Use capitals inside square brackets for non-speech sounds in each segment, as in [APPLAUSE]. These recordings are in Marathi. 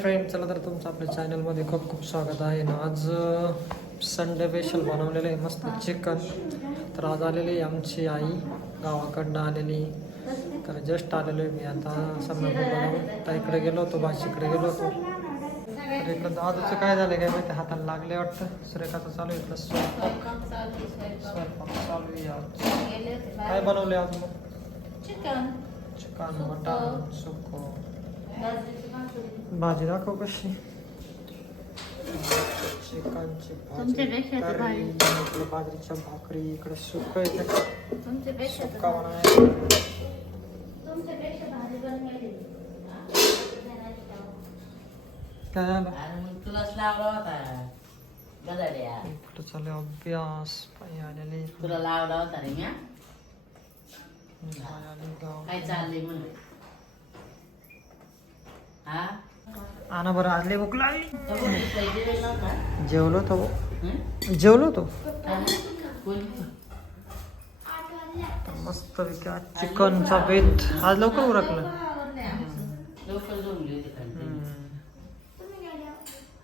फ्रेंड चला तर तुमचं आपल्या चॅनलमध्ये खूप खूप स्वागत आहे. ना आज संडे स्पेशल बनवलेलं आहे मस्त चिकन तर आज आलेली आहे आमची आई गावाकडनं आलेली. तर जस्ट आलेलो आहे मी आता समजा इकडे गेलो होतो भाजीकडे गेलो होतो. तर इकडं दादूचं काय झालं काय माहिती? हाताला लागले वाटतं. सुरेखाचं चालू आहे स्वयंपाक स्वयंपाक चालू आहे आज. काय बनवले आज मग? चिकन चिकन मटन सुको भाजी दाखव कशी. चिकनची तुमच्या भाजी पेक्षा तर भारी. इकडे बाजरीच्या भाकरी इकडे सुक इकडे तुमच्यापेक्षा तर सुका बनाय तुमच्यापेक्षा भारी बनवायली काय झालं? आणि मग तुलाच लावला होता. गदाड्या कुठं चालू अभ्यास पायी आलेली. तुला लावला होता रे म्या पायी आली गाव काय चाललंय म्हणलं आणा बरं आले भूक लागली. जेवलो तो? जेवलो तो मस्त चिकनचा बेत आज लवकर उरकलं.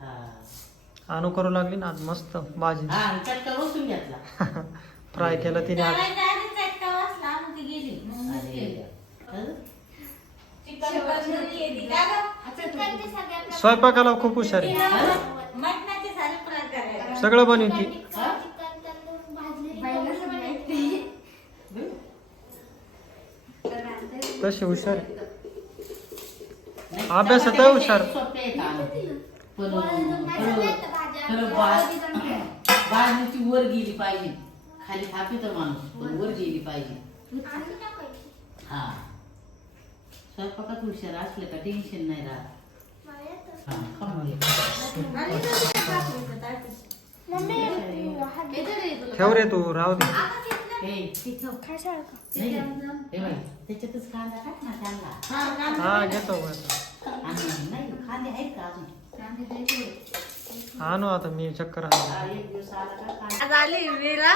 हा. आणू करू लागली ना आज मस्त भाजी. हा फ्राय [LAUGHS] केलं तिने आज? स्वयंपाकाला खूप हुशार आहे. सगळं बनवती. तशी हुशार आहे. अभ्यासात हुशार. सोपे आहेत. पण बा- बाजूची वर गेली पाहिजे. खाली खापी तर माणूस. पण वर गेली पाहिजे. हा. स्वयंपाकात हुशार असलं का टेन्शन नाही राहत. ठेव रे तू राहू दे. त्याच्यातच कांदा टाक ना कांदा हा घेतो नाही कांदे आहेत का अजून आणू आता मी चक्कर आणू. हा, एक दिवस आला का कांदा आज आली वीरा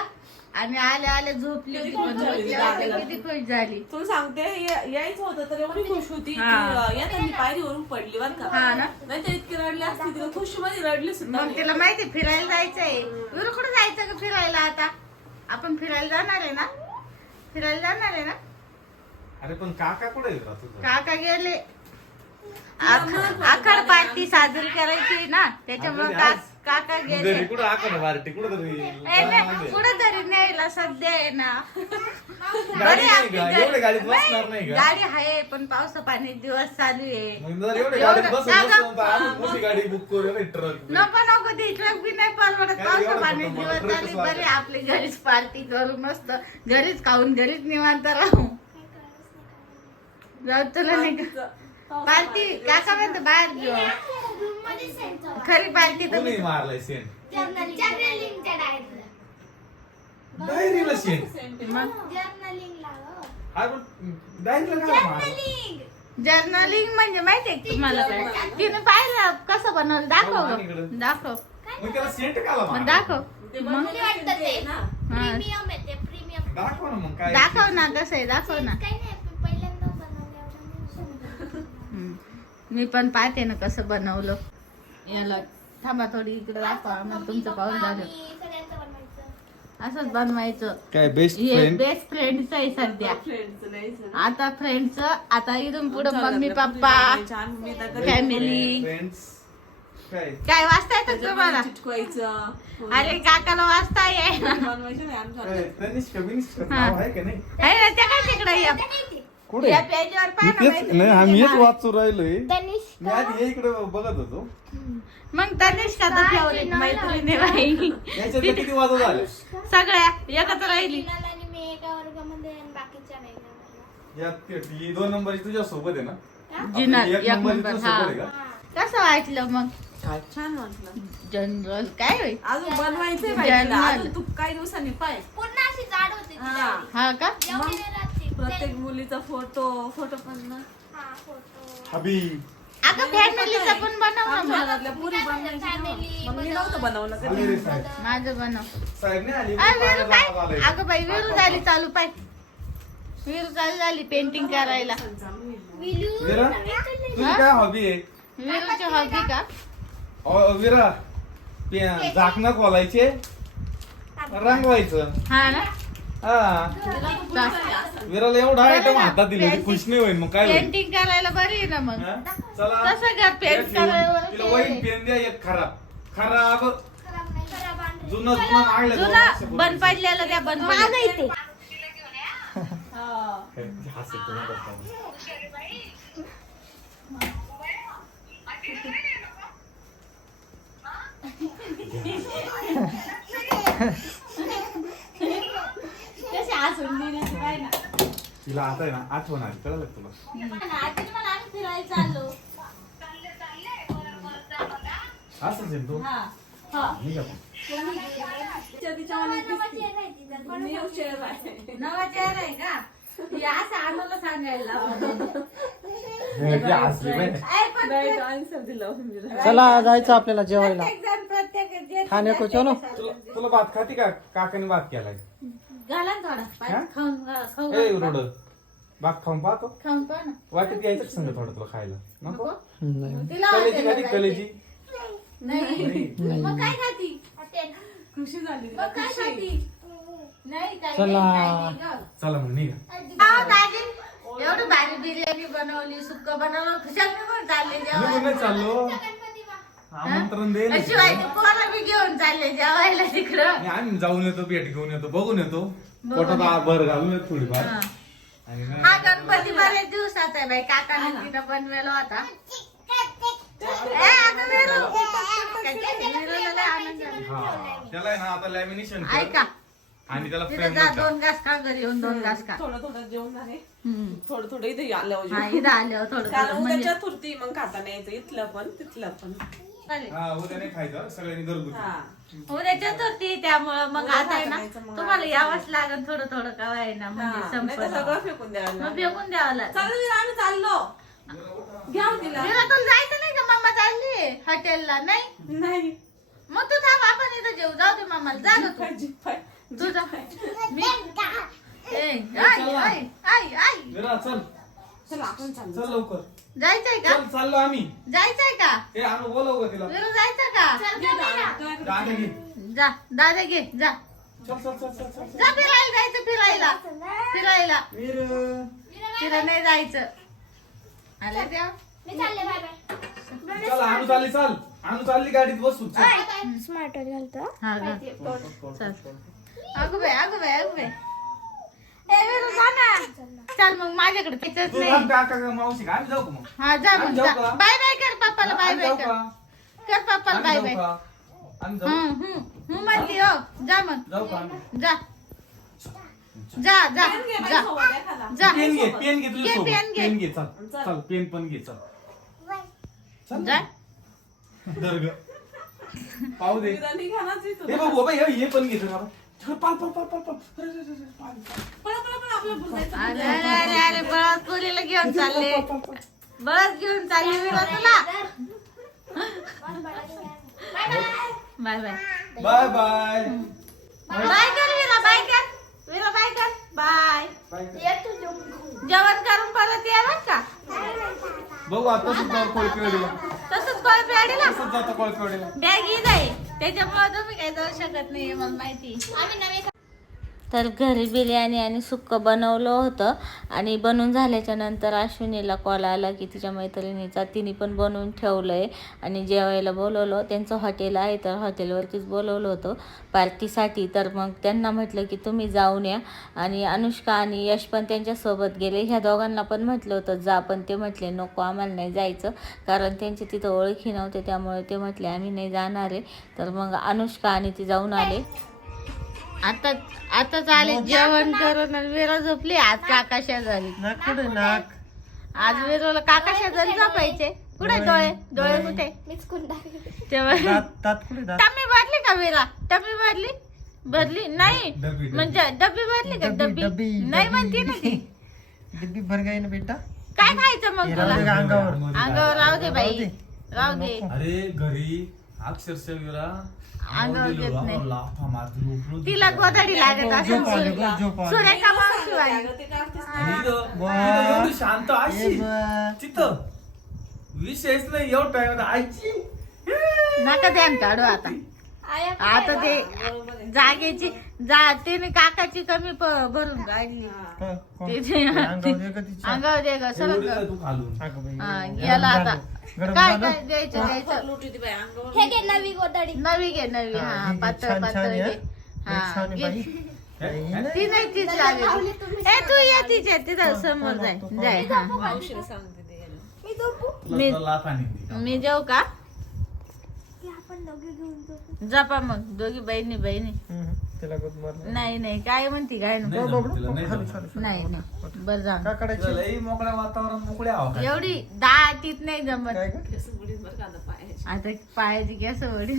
आणि आले आले झोपली होती पण झोपली. किती खुश झाली. तुला सांगते या- यायचं होतं तर एवढी खुश होती. की. अं, पायरीवरून पडली बर का. हा ना. नाही तर इतकी रडली असती तिला खुशमध्ये रडली सुद्धा मग तिला माहिती फिरायला जायचंय. वीरू कुठे जायचं का फिरायला आता? आपण फिरायला जाणार आहे ना? फिरायला जाणार आहे ना? अरे पण काका कुठे तुझा काका गेले. आखाड पार्टी साजरी करायची ना त्याच्यामुळे काका गेले. घरी कुठं आकडे पार्टी कुठं तरी पुढे तरी न्यायला सध्या आहे ना. गाडी बरे नाही आपली का? गाडी- एवढ्या गाडीत बसणार नाही का? गाडी आहे पण पावसा पाणी दिवस चालू आहे. गाडी बुक करू ट्रक नको नको ती ट्रक बी नाही परवडत. पावसा पाणी दिवस चालू बरे. आपली घरीच पार्टी करू मस्त. घरीच खाऊन घरीच निवांत राहू. जाऊ तुला नाही पार्टी काका म्हणतो बाहेर घेऊ खरी पार्टी तर कोणी मारलाय सेंट डायरीला. सेंट मग अरे पण डायरीला काय मारलं? जर्नलिंग म्हणजे माहितीये का तुम्हाला? तिने पाहिलं कसं बनवलं दाखव हो, आणि गं. इकडं. दाखव. मग त्याला सेंट काला मग मारलं? दाखव. मग. हा. दाखव ना मग काय दाखव ना कसं आहे दाखव ना. हम्म. मी पण पाहते ना कसं बनवलं. याला थांबा थोडी इकडे दाखवा मग तुमचं पाऊल झालं. असंच बनवायचं. काय बेस्ट हे फ्रेंड बेस्ट फ्रेंडच आहे सध्या. फ्रेंडचं नाही सर. आता फ्रेंडच आता इथून पुढे मम्मी पप्पा छान मी कधी फॅमिली फ्रेंड्स काय? काय वाचता येतं तुम्हाला? चिटकवायचं. अरे काकाला वाचता ये. बनवायचं नाही आमच्या काय तनिष्का बिनिष्का हा. नाव आहे का नाही? आहे ना त्या काय तिकडे या. कुठे? या पेजवर मी पाहा ना तेच माहिती नाही आम्ही हेच आहे. वाचू राहिलोय. मी आधी इकडे बघत होतो. मग तनिष्का तर फेवरेट मैत्रिणी बाई. याच्यात किती वाजत झाले? सगळ्या एकत्र राहिली. यात ते- ही दोन नंबरची तुझ्या सोबत आहे ना? जिना आपली एक नंबरची नंबर तुझ्या हा सोबत आहे का? कसं वाटलं मग? छान वाटलं. जनरल काय होईल अजून बनवायचंय तू काही दिवसांनी पाय. हा. हा का? प्रत्येक मुलीचा फोटो फोटो पण ना. अभि अगं फॅमिलीचं पण बनव ना आमच्या मग घरातल्या पुरी बनवायची ना. मग मी नव्हतं बनवलं आले कधी रे साहेब. माझं बनव. साहेब नाही आली. अय, विरू पाण्याचा आवाज काय आलाय. अगं बाई विरू झाली चालू पाय. विरू चालू झाली पेंटिंग करायला. विरा, तुझी काय हॉबी आहे? विरूची हॉबी का? अ, विरा पे- झाकणं खोलायचे. रंगवायचं. हा ना? हा विराला एवढा आयटम हातात दिले ती खुश नाही होईल मग काय होईल पेंटिंग करायला बरी आहे ना मग हा? चला कसं घर पेंट. करायला तिला पेन द्या एक खराब खराब जुनं जुनं दोन वर्षापूर्वी. बंद पडलेलं त्या. हसत नाही करता. [LAUGHS] कशी हसून दिली ती बाई ना. तिला आता आहे ना आठवण आली कळलं का तुला? आधी मला आम्ही फिरायला चाललो. असंच आहे तू? हा हा. निघा मग. नवा चेहरा आहे का? हे असं आम्हाला सांगायला. हे जे हसली पण. चला जायचं आपल्याला जेवायला. प्रत्येक जण प्रत्येक जे- खाने को चलो तुला तुला भात खाती का? काकाने भात केलाय. घाला ना थोडा? खाऊन खाऊ ए रुड. भात खाऊन पाहतो. खाऊन पाहा ना. वाटत यायचं का संग थोडं तुला खायला? नको? नको? नाही. तिला कलेजी खाती. कलेजी. नाही. मग काय खाती? खुशी झाली मग काय खाती? नाही काय चला. नाही, काय नाही चला मग निघा. दाजी, एवढी भारी बिर्याणी बनवली सुक्क बनवलं. खुशाल पण चालले निघून जेवायला नाही चाललो. आमंत्रण दे शिवाय ते पोरं बी घेऊन चालले जेवायला तिकडं. आम्ही जाऊन येतो भेट घेऊन येतो बघून येतो. बघून पोटात आ- भर घालून येतो थोडीफार. हा. आणि ना- हा गणपती बरेच दिवसाचा आहे बाई काकाने तिथं बनवेला होता. ए, आता वेरू. काय ते? वेरूला लय आनंद झाला. हा. त्याला आहे ना आता लॅमिनेशन ऐका. आणि त्याला तिथं फ्रेम जा दोन घास खा घरी येऊन दोन घास खा. थोडं थोडं जेवण आहे हम्म. थोडं थोडं इथे आलं हा इथं आल्यावर थोडं कारण थोडं म्हणजे मग खाता नाही यायचं. इथलं पण तिथलं पण. चालेल. हा उद्या नाही खायचं सगळ्यांनी घरगुती हा. उद्या चतुर्थी त्यामुळं मग उद्या आता आहे ना मग तुम्हाला आज यावंच लागेल थोडं थोडं का ना हा, म्हणजे नाही तर संपलं. सगळं फेकून द्यावं मग लागेल. फेकून द्यावं लागेल. चालेल आम्ही चाललो. घ्या तिला. तुला तुला जायचं नाही का? मम्मा चालली हॉटेलला नाही? नाही. मग तू थांब आपण इथं जेऊ. जाऊ दे मामाला जा ग तू. काय आहे. तू जा. मी ए, आई, आई, आई, आई. विरा, चल. चला आपण चाललो. चल लवकर. जायचंय का? चल चाललो आम्ही. जायचंय का? ए आणू बोलव का तिला. विरू जायचं का? दादा घे. जा दादा घे जा. चल चल चल चल चल जा फिरायला जायचं फिरायला. फिरायला. फिरायला नाही जायचं. आले त्या? चल आणू चालली चाल. आणू चालली गाडीत बसू. चल. हा ग चल अगो बाय अगो बाय अगो बाय ए विरू जा ना चल मग माझ्याकडे तिथंच तू नाही. थांब काका का मावशी का? आम्ही जाऊ का मग? हा जा मग आम्ही जा. जाऊ का? बाय बाय कर पप्पाला बाय आम्ही बाय जाऊ कर. का? कर पप्पाला आम्ही बाय जाऊ बाय. का? आम्ही जाऊ. हम्म हम्म हम्म म्हणली हो. जा मग. जाऊ का आम्ही? जा. जा जा पेन घे बाई जा सोबत एखादा. जा. पेन घे पेन घे तुझ्या घे, सोबत. पेन घे. पेन घे चल चल. चल पेन पण घे चल. चल. जा. दर्ग. पाहू दे. तिला निघालाच इथून. हे बघ बाबा हे हे पण घेतो बाबा अरे, अरे, अरे, अरे, पाल. पळा, पळा, पळा, आपलं बुजायचं. अरे अरे अरे अरे बळद पुरीला घेऊन चालले. बळद घेऊन चालले विरा तुला. Bye bye. Bye bye. Bye कर विरा बाय कर. विरा बाय कर. बाय. जेवण करून परत ये बरं का? बघू आता सुद्धा कोळपेवाडीला. तसंच कॉल तसंच जातं कोळपेवाडीला. बॅग ही जाईल. त्याच्यामुळे तुम्ही काही जाऊ शकत नाही मला माहिती. तर घरी बिर्याणी आणि सुक्क बनवलं होतं. आणि बनवून झाल्याच्यानंतर अश्विनीला कॉल आला की तिच्या मैत्रिणीचा तिने पण बनवून ठेवलं आहे आणि जेवायला बोलवलं. त्यांचं हॉटेल आहे तर हॉटेलवरतीच बोलवलं होतं. पार्टीसाठी तर मग त्यांना म्हटलं की तुम्ही जाऊन या. आणि अनुष्का आणि यश पण त्यांच्यासोबत गेले. ह्या दोघांना पण म्हटलं होतं जा. पण ते म्हटले नको आम्हाला नाही जायचं. कारण त्यांचे तिथं ओळखी नव्हते. त्यामुळे ते म्हटले आम्ही नाही जाणार आहे. तर मग अनुष्का आणि ती जाऊन आले. आता आताच आले जेवण करून आणि वेरा झोपली आज काका शेजारी. नाक कुठे नाक? आज वेरोला काका शेजारी झोपायचे. कुठे डोळे डोळे? कुठे? तेव्हा दात दात कुठे दात? टम्मी भरली का वेरा? टम्मी भरली? भरली? नाही. म्हणजे डब्बी भरली का? डबी, डब्बी? डबी, नाही. म्हणते ना ती. डिब्बी भर गई ना बेटा. काय खायचं मग हे तुला? राहू दे का अंगावर. अंगावर राहू दे बाई. राहू दे. राहू दे. अरे घरी अक्षरशः विरा घेत नाही. लाफा मारतो उपळून तिला गोधडी लागत असेल झोप आली. गं, झोप. आणि इथं-. इथं एवढी शांत बा. तिथं. विषयच नाही एवढं टाइम आईची. नका ध्यान काढू आता. आता ते जागेची जा तिने काकाची कमी प- भरून. काढली का? कोण? ते- ते- अंगावर दे का तिच्या? अंगावर दे ग. तू घालून बाई, हा, गरम गेला आता. झालं. गरम काय झालं? काय द्यायचं द्यायचं? हे घे नवी गोदडी. नवी घे नवी हा, हा ही घे, पातळ छान- पातळ छान घे. हा. छान आहे घे. बाई. बाई ना. ती नाही तीच लागेल ए तू ये तिच्या तिथं समोर जाय. जाय हा. मी झोपू? मी- मी जाऊ का की आपण दोघे घेऊन झोपू जपा मग दोघी बहिणी बहिणी. हम्म, तिला गुद मारलं. नाही नाही काय म्हणती काय नको नाही बरं जा काय काढायची? लई मोकळ्या वातावरण मोकळ्या हवा. एवढी दहा टीत नाही जमत? आता पायाची? गॅस वडी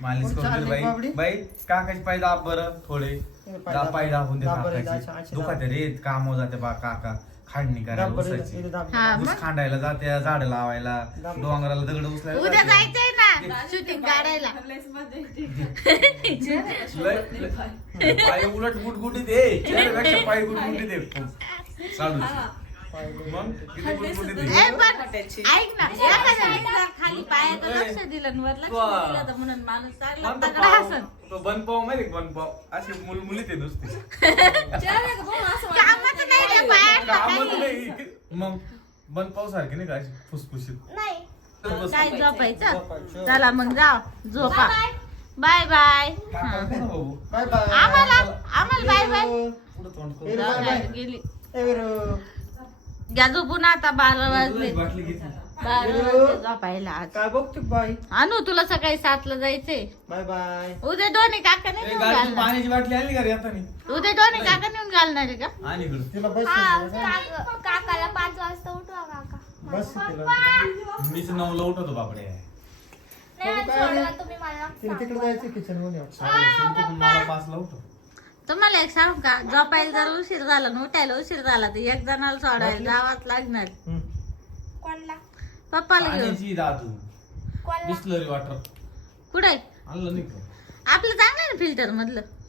मालिश करून दे. बाई. बाई काकाची पाय दाब बरं थोडे. पाय दाब दाब. पाय दाबून दे काकाची. दुखाते रे काम जाते बा काका. खाडणी करायला. हा ऊस खांडायला जाते झाड लावायला. डोंगराला दगड उचलायला उद्या. जायचंय ना शूटिंग काढायला. पाय उलट आहे चेहऱ्यापेक्षा पाय गुटगुटीत आहे चालू. मग किती गुटगुटीत ए, आहे? पण ऐक ना एखाद्या वेळेला खाली पायाचं ए, लक्ष दिलं आणि वर लक्ष वा. नाही दिलं तर म्हणून माणूस चांगला कोणता तगडा पाव? हसन. तो बनपाव माहिती बनपाव असे मुल मुलीत आहे नुसते. कामाचं नाही रे पायातलं कामच काही. नाही. मग बनपाव सारखे नाही का अशी फुसफुशीत? नाही. काय झोपायचं. चला मग जाओ झोपा. Bye bye. आम्हाला आम्हाला बाय बाय. गेली. घ्या झोपून आता बारा वाजले. बारा वाजले झोपायला आज. काय बघतो बाई? आणू तुला सकाळी सातला जायचंय. Bye bye. उद्या दोन्ही काका नाही नेऊन घालणार. पाण्याची बाटली आली का रे आता नाही? उद्या दोन्ही काका नेऊन घालणार आहे का? आणि तिला हा काकाला पाच वाजता उठवा काका. बस मीच नऊला उठवतो बापडे. नाही आज सोडवा तुम्ही मला. तिला तिकडे जायचं किचनमध्ये. मला पाचला उठव. तुम्हाला एक सांगू का? झोपायला जर उशीर झाला आणि उठायला उशीर झाला तर एक जणाला सोडायला जावाच लागणार. कोणला? पप्पाला घेऊन. पाण्याची दादू. कोणला? बिस्लरी वॉटर कुठे आणलं नाही का? आपलं चांगलं आहे ना फिल्टर मधलं.